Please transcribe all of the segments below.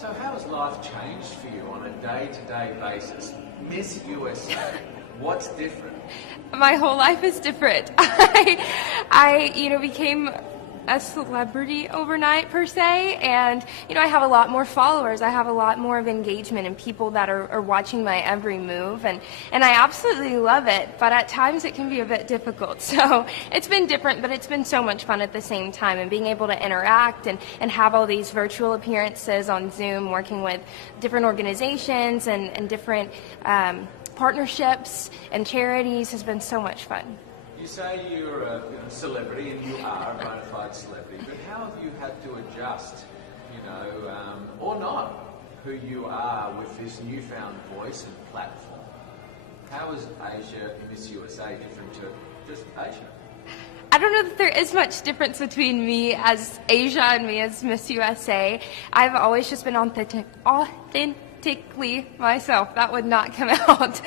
So how has life changed for you on a day-to-day basis? Miss USA, what's different? My whole life is different. I became a celebrity overnight per se, and I have a lot more followers. I have a lot more of engagement and people that are watching my every move, and I absolutely love it, but at times it can be a bit difficult. So it's been different, but it's been so much fun at the same time, and being able to interact and have all these virtual appearances on Zoom, working with different organizations and different partnerships and charities has been so much fun. You say you're a celebrity, and you are a bona fide celebrity, but how have you had to adjust, or not, who you are with this newfound voice and platform? How is Asia Miss USA different to just Asia? I don't know that there is much difference between me as Asia and me as Miss USA. I've always just been authentically myself. That would not come out.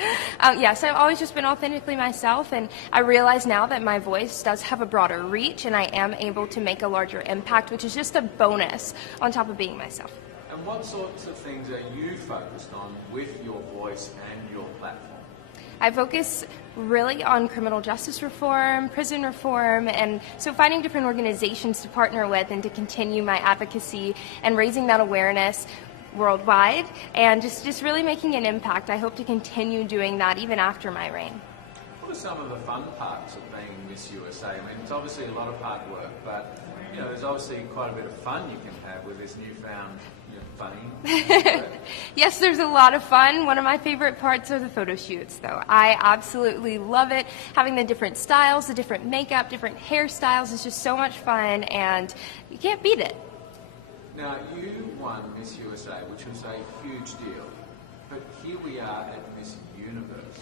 Yes, I've always just been authentically myself, and I realize now that my voice does have a broader reach and I am able to make a larger impact, which is just a bonus on top of being myself. And what sorts of things are you focused on with your voice and your platform? I focus really on criminal justice reform, prison reform, and so finding different organizations to partner with and to continue my advocacy and raising that awareness worldwide, and just really making an impact. I hope to continue doing that even after my reign. What are some of the fun parts of being Miss USA? I mean, it's obviously a lot of hard work, but there's obviously quite a bit of fun you can have with this newfound fame. Yes, there's a lot of fun. One of my favorite parts are the photo shoots, though. I absolutely love it. Having the different styles, the different makeup, different hairstyles is just so much fun, and you can't beat it. Now, you won Miss USA, which was a huge deal, but here we are at Miss Universe.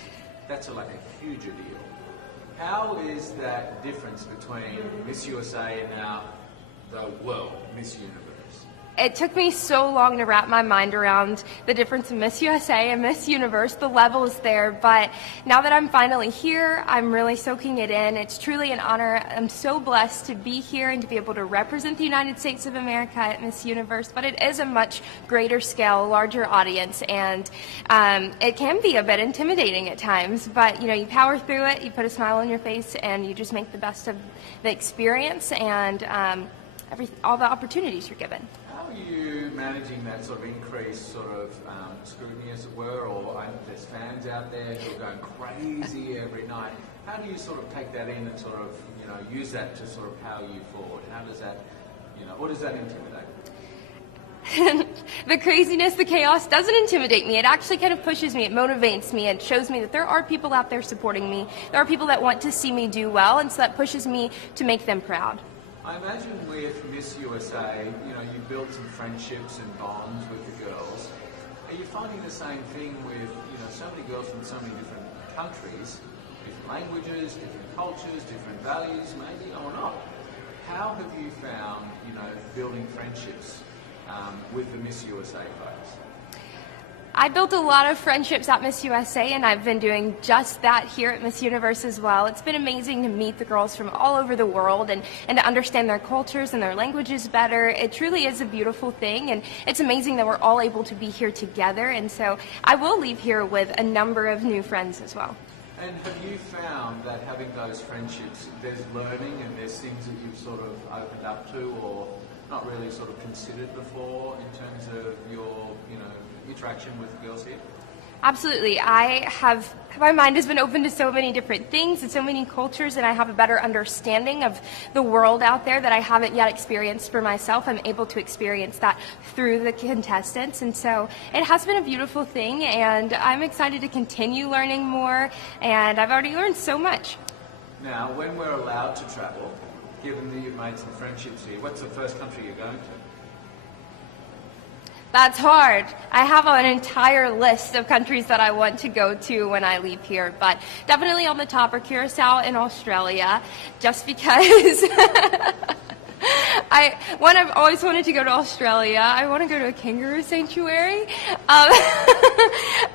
That's like a huger deal. How is that difference between Miss USA and now the world Miss Universe? It took me so long to wrap my mind around the difference in Miss USA and Miss Universe. The level is there, but now that I'm finally here, I'm really soaking it in. It's truly an honor. I'm so blessed to be here and to be able to represent the United States of America at Miss Universe, but it is a much greater scale, larger audience, and it can be a bit intimidating at times, but you power through it, you put a smile on your face, and you just make the best of the experience and all the opportunities you're given. How are you managing that sort of increased scrutiny, as it were, or there's fans out there who are going crazy every night? How do you sort of take that in and use that to sort of power you forward? How does that, what does that intimidate? The craziness, the chaos doesn't intimidate me. It actually kind of pushes me, it motivates me, and shows me that there are people out there supporting me. There are people that want to see me do well, and so that pushes me to make them proud. I imagine with Miss USA, you built some friendships and bonds with the girls. Are you finding the same thing with, so many girls from so many different countries, different languages, different cultures, different values, maybe, or not? How have you found, building friendships with the Miss USA folks? I built a lot of friendships at Miss USA, and I've been doing just that here at Miss Universe as well. It's been amazing to meet the girls from all over the world and to understand their cultures and their languages better. It truly is a beautiful thing, and it's amazing that we're all able to be here together, and so I will leave here with a number of new friends as well. And have you found that having those friendships, there's learning and there's things that you've sort of opened up to or not really sort of considered before in terms of your, interaction with the girls here? Absolutely. My mind has been open to so many different things and so many cultures, and I have a better understanding of the world out there that I haven't yet experienced for myself. I'm able to experience that through the contestants, and so it has been a beautiful thing, and I'm excited to continue learning more, and I've already learned so much. Now, when we're allowed to travel, given that you've made some friendships here, what's the first country you're going to? That's hard. I have an entire list of countries that I want to go to when I leave here, but definitely on the top are Curacao and Australia, just because I've always wanted to go to Australia. I want to go to a kangaroo sanctuary,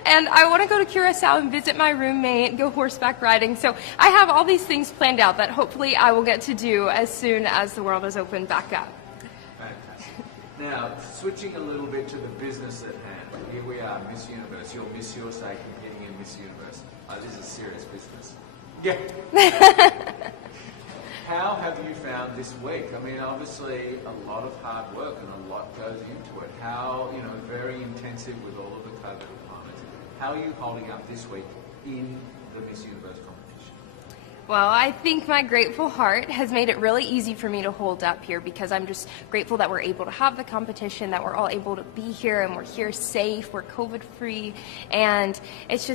and I want to go to Curacao and visit my roommate, go horseback riding. So I have all these things planned out that hopefully I will get to do as soon as the world is opened back up. Fantastic. Now, switching a little bit to the business at hand. Here we are, Miss Universe. You're Miss USA competing in Miss Universe. This is serious business. Yeah. How have you found this week? I mean, obviously a lot of hard work and a lot goes into it. How, very intensive with all of the COVID requirements. How are you holding up this week in the Miss Universe competition? Well, I think my grateful heart has made it really easy for me to hold up here because I'm just grateful that we're able to have the competition, that we're all able to be here and we're here safe, we're COVID free, and it's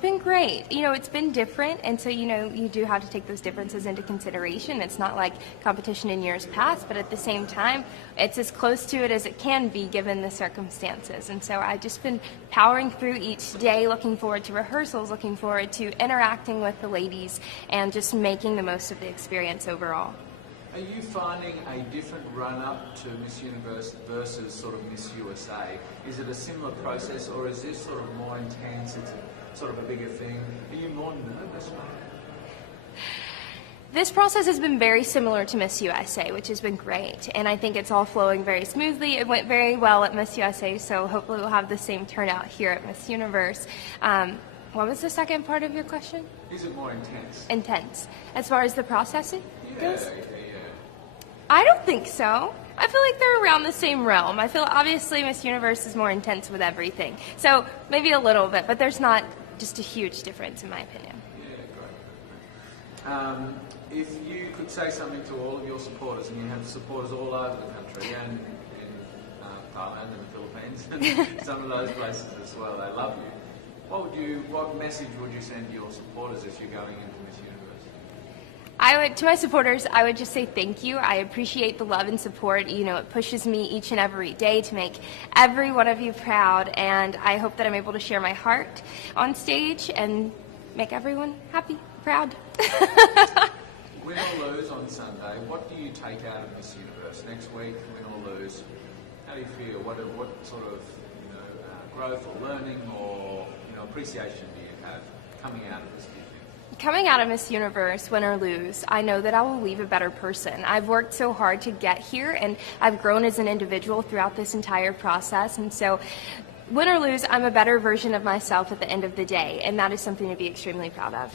been great. It's been different, and so you do have to take those differences into consideration. It's not like competition in years past, but at the same time, it's as close to it as it can be given the circumstances. And so I've just been powering through each day, looking forward to rehearsals, looking forward to interacting with the ladies, and just making the most of the experience overall. Are you finding a different run-up to Miss Universe versus sort of Miss USA? Is it a similar process, or is this sort of more intense? It's sort of a bigger thing. Are you more nervous? This process has been very similar to Miss USA, which has been great, and I think it's all flowing very smoothly. It went very well at Miss USA, so hopefully we'll have the same turnout here at Miss Universe. What was the second part of your question? Is it more intense? Intense. As far as the processing goes? Yeah. I don't think so. I feel like they're around the same realm. I feel obviously Miss Universe is more intense with everything. So maybe a little bit, but there's not just a huge difference in my opinion. Yeah, great. If you could say something to all of your supporters, and you have supporters all over the country and in Thailand and the Philippines and some of those places as well, they love you. What message would you send to your supporters if you're going into Miss Universe? To my supporters, I would just say thank you. I appreciate the love and support. It pushes me each and every day to make every one of you proud, and I hope that I'm able to share my heart on stage and make everyone happy, proud. Win or lose on Sunday, what do you take out of Miss Universe next week? Win or lose, how do you feel? What sort of growth or learning or appreciation do you have coming out of this? Coming out of Miss Universe, win or lose, I know that I will leave a better person. I've worked so hard to get here, and I've grown as an individual throughout this entire process, and so win or lose, I'm a better version of myself at the end of the day, and that is something to be extremely proud of.